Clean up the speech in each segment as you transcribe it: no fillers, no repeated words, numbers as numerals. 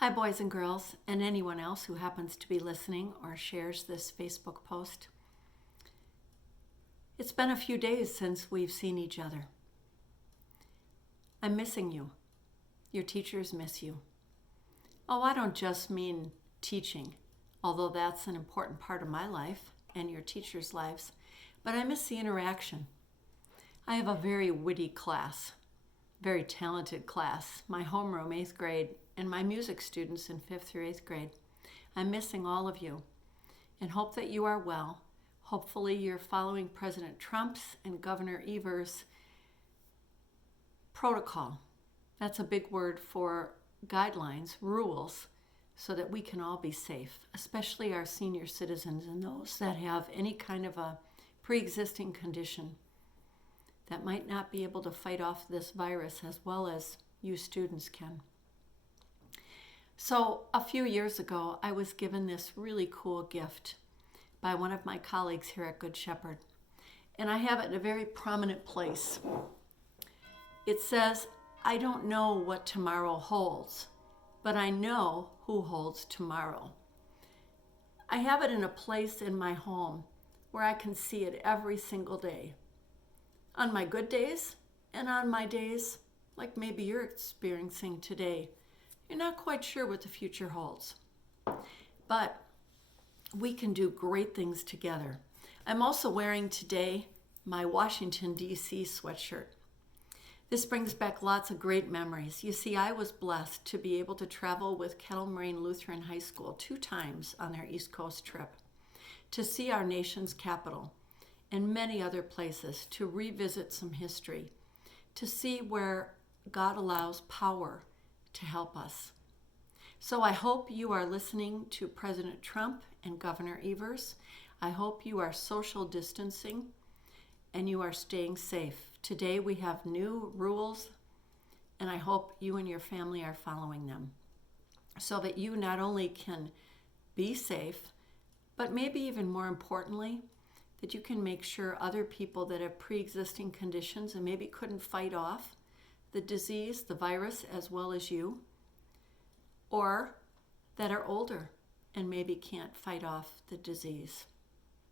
Hi, boys and girls, and anyone else who happens to be listening or shares this Facebook post. It's been a few days since we've seen each other. I'm missing you. Your teachers miss you. Oh, I don't just mean teaching, although that's an important part of my life and your teachers' lives, but I miss the interaction. I have a very witty class, very talented class, my homeroom, 8th grade, and my music students in 5th through 8th grade. I'm missing all of you and hope that you are well. Hopefully you're following President Trump's and Governor Evers' protocol. That's a big word for guidelines, rules, so that we can all be safe, especially our senior citizens and those that have any kind of a pre-existing condition that might not be able to fight off this virus as well as you students can. So a few years ago, I was given this really cool gift by one of my colleagues here at Good Shepherd, and I have it in a very prominent place. It says, "I don't know what tomorrow holds, but I know who holds tomorrow." I have it in a place in my home where I can see it every single day. On my good days and on my days like maybe you're experiencing today, you're not quite sure what the future holds. But we can do great things together. I'm also wearing today my Washington, D.C. sweatshirt. This brings back lots of great memories. You see, I was blessed to be able to travel with Kettle Moraine Lutheran High School 2 times on their East Coast trip to see our nation's capital and many other places, to revisit some history, to see where God allows power to help us. So I hope you are listening to President Trump and Governor Evers. I hope you are social distancing and you are staying safe. Today we have new rules, and I hope you and your family are following them so that you not only can be safe, but maybe even more importantly, that you can make sure other people that have pre-existing conditions and maybe couldn't fight off the disease, the virus, as well as you, or that are older and maybe can't fight off the disease,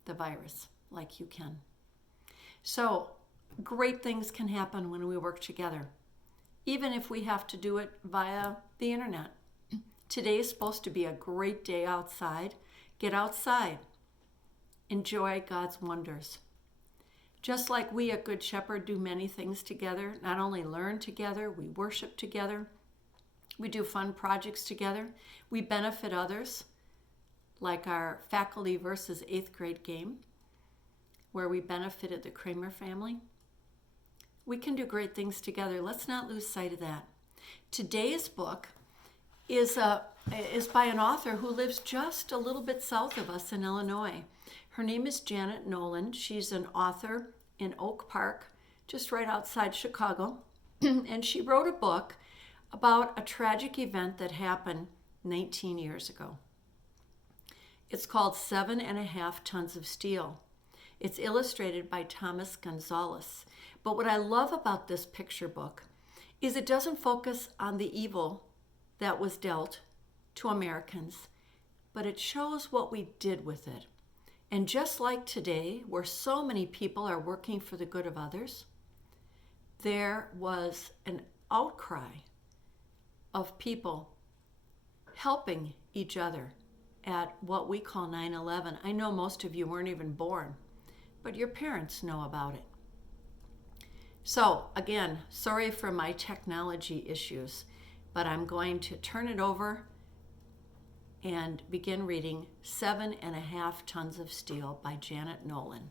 the virus, like you can. So great things can happen when we work together, even if we have to do it via the internet. Today is supposed to be a great day outside. Get outside. Enjoy God's wonders. Just like we at Good Shepherd do many things together, not only learn together, we worship together, we do fun projects together, we benefit others, like our faculty versus 8th grade game, where we benefited the Kramer family. We can do great things together. Let's not lose sight of that. Today's book is by an author who lives just a little bit south of us in Illinois. Her name is Janet Nolan. She's an author in Oak Park, just right outside Chicago. And she wrote a book about a tragic event that happened 19 years ago. It's called 7.5 Tons of Steel. It's illustrated by Thomas Gonzalez. But what I love about this picture book is it doesn't focus on the evil that was dealt to Americans, but it shows what we did with it. And just like today, where so many people are working for the good of others, there was an outcry of people helping each other at what we call 9/11. I know most of you weren't even born, but your parents know about it. So again, sorry for my technology issues, but I'm going to turn it over and begin reading 7.5 Tons of Steel by Janet Nolan.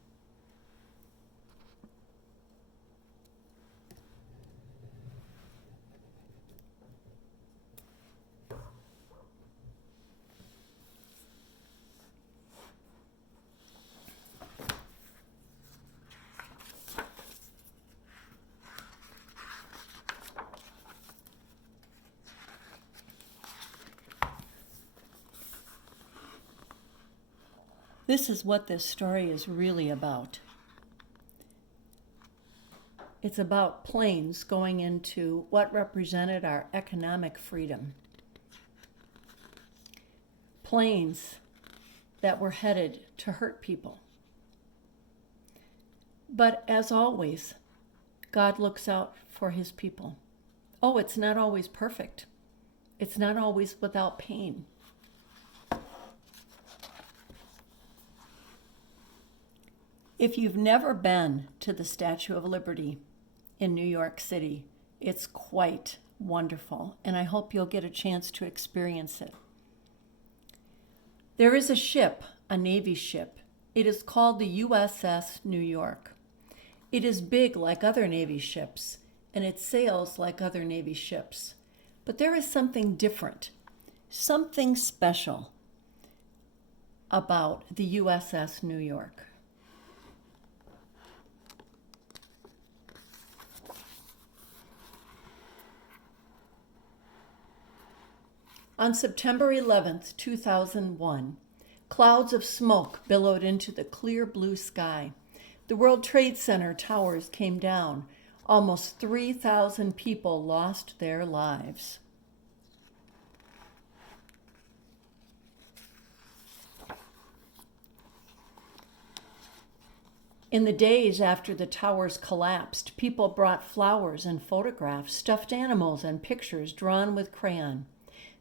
This is what this story is really about. It's about planes going into what represented our economic freedom. planes that were headed to hurt people. But as always, God looks out for his people. Oh, it's not always perfect. It's not always without pain. If you've never been to the Statue of Liberty in New York City, it's quite wonderful, and I hope you'll get a chance to experience it. There is a ship, a Navy ship. It is called the USS New York. It is big like other Navy ships, and it sails like other Navy ships. But there is something different, something special about the USS New York. On September 11th, 2001, clouds of smoke billowed into the clear blue sky. The World Trade Center towers came down. Almost 3,000 people lost their lives. In the days after the towers collapsed, people brought flowers and photographs, stuffed animals, and pictures drawn with crayon.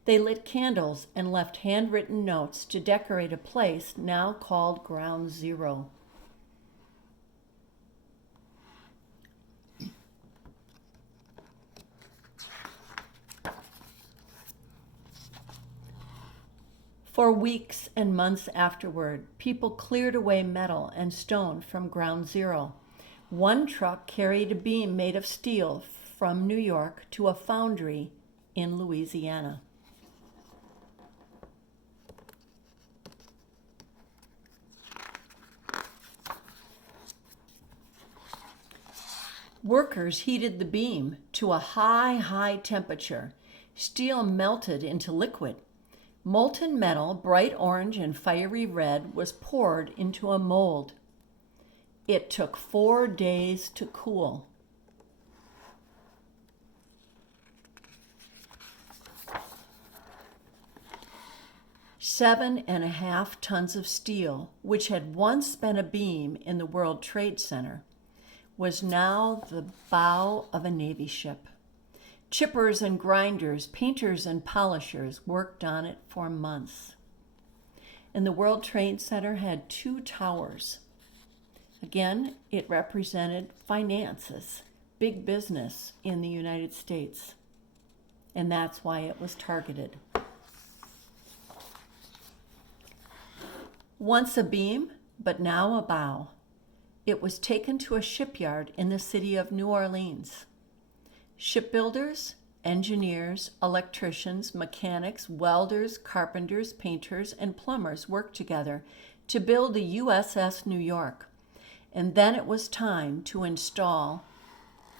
They lit candles and left handwritten notes to decorate a place now called Ground Zero. For weeks and months afterward, people cleared away metal and stone from Ground Zero. One truck carried a beam made of steel from New York to a foundry in Louisiana. Workers heated the beam to a high temperature. Steel melted into liquid. Molten metal, bright orange and fiery red, was poured into a mold. It took 4 days to cool. Seven and a half tons of steel, which had once been a beam in the World Trade Center, was now the bow of a Navy ship. Chippers and grinders, painters and polishers worked on it for months. And the World Trade Center had 2 towers. Again, it represented finances, big business in the United States. And that's why it was targeted. Once a beam, but now a bow. It was taken to a shipyard in the city of New Orleans. Shipbuilders, engineers, electricians, mechanics, welders, carpenters, painters, and plumbers worked together to build the USS New York. And then it was time to install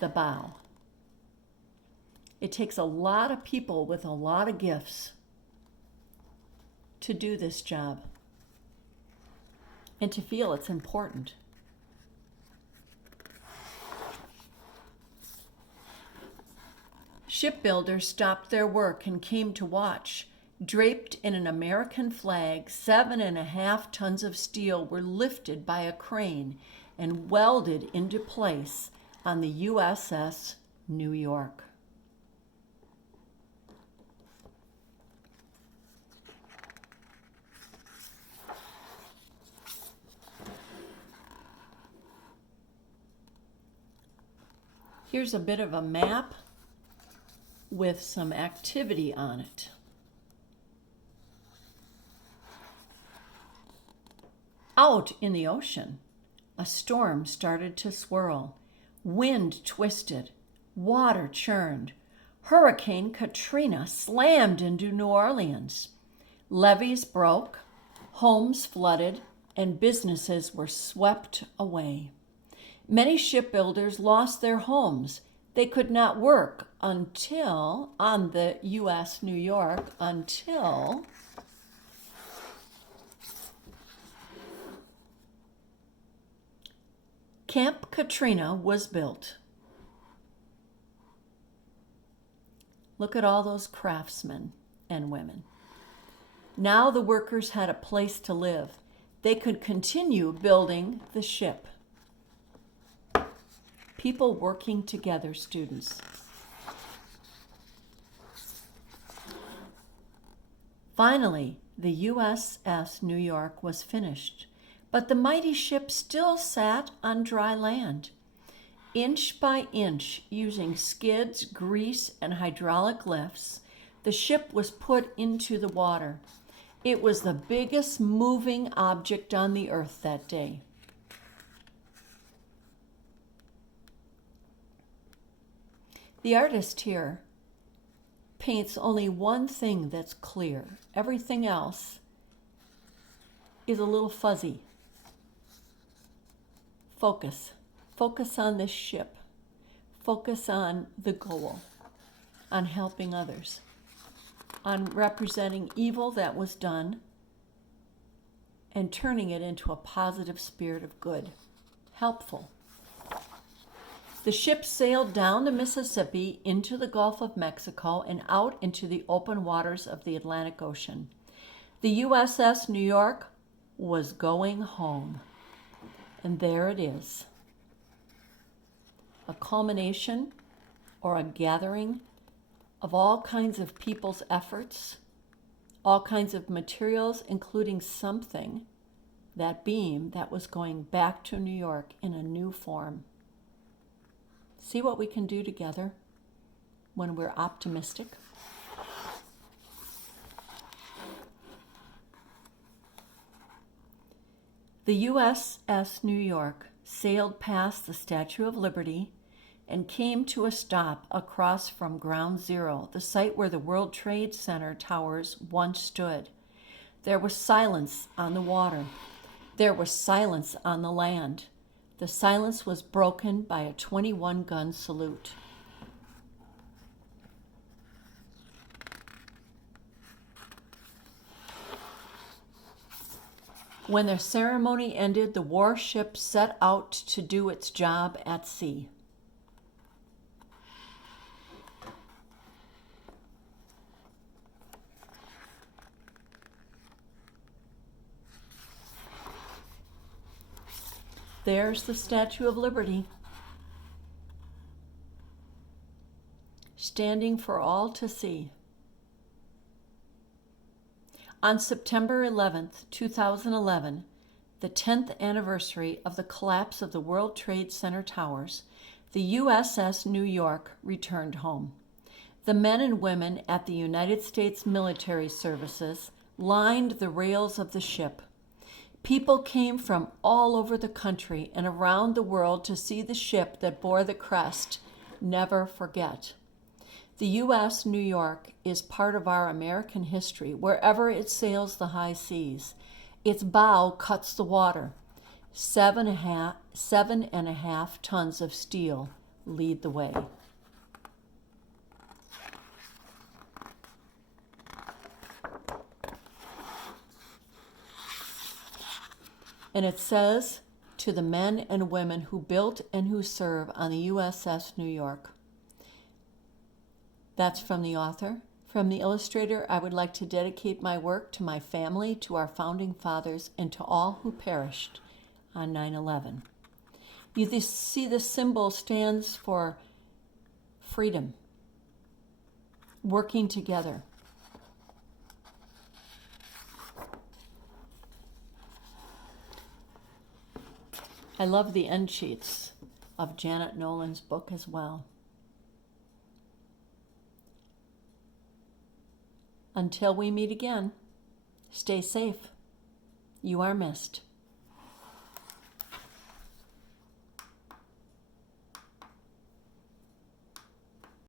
the bow. It takes a lot of people with a lot of gifts to do this job and to feel it's important. Shipbuilders stopped their work and came to watch. Draped in an American flag, 7.5 tons of steel were lifted by a crane and welded into place on the USS New York. Here's a bit of a map with some activity on it. Out in the ocean, a storm started to swirl. Wind twisted, water churned. Hurricane Katrina slammed into New Orleans. Levees broke, homes flooded, and businesses were swept away. Many shipbuilders lost their homes. They could not work on the U.S. New York until Camp Katrina was built. Look at all those craftsmen and women. Now the workers had a place to live. They could continue building the ship. People working together, students. Finally, the USS New York was finished, but the mighty ship still sat on dry land. Inch by inch, using skids, grease, and hydraulic lifts, the ship was put into the water. It was the biggest moving object on the earth that day. The artist here paints only one thing that's clear. Everything else is a little fuzzy. Focus. Focus on this ship. Focus on the goal, on helping others, on representing evil that was done and turning it into a positive spirit of good, helpful. The ship sailed down the Mississippi into the Gulf of Mexico and out into the open waters of the Atlantic Ocean. The USS New York was going home. And there it is. A culmination or a gathering of all kinds of people's efforts, all kinds of materials, including something, that beam that was going back to New York in a new form. See what we can do together when we're optimistic? The USS New York sailed past the Statue of Liberty and came to a stop across from Ground Zero, the site where the World Trade Center towers once stood. There was silence on the water. There was silence on the land. The silence was broken by a 21-gun salute. When the ceremony ended, the warship set out to do its job at sea. There's the Statue of Liberty, standing for all to see. On September 11th, 2011, the 10th anniversary of the collapse of the World Trade Center towers, the USS New York returned home. The men and women at the United States military services lined the rails of the ship. People came from all over the country and around the world to see the ship that bore the crest, "Never Forget." The U.S. New York is part of our American history wherever it sails the high seas. Its bow cuts the water. 7.5 tons of steel lead the way. And it says, "To the men and women who built and who serve on the USS New York." That's from the author. From the illustrator, I would like to dedicate my work to my family, to our founding fathers, and to all who perished on 9/11. You see the symbol stands for freedom, working together. I love the end sheets of Janet Nolan's book as well. Until we meet again, stay safe. You are missed.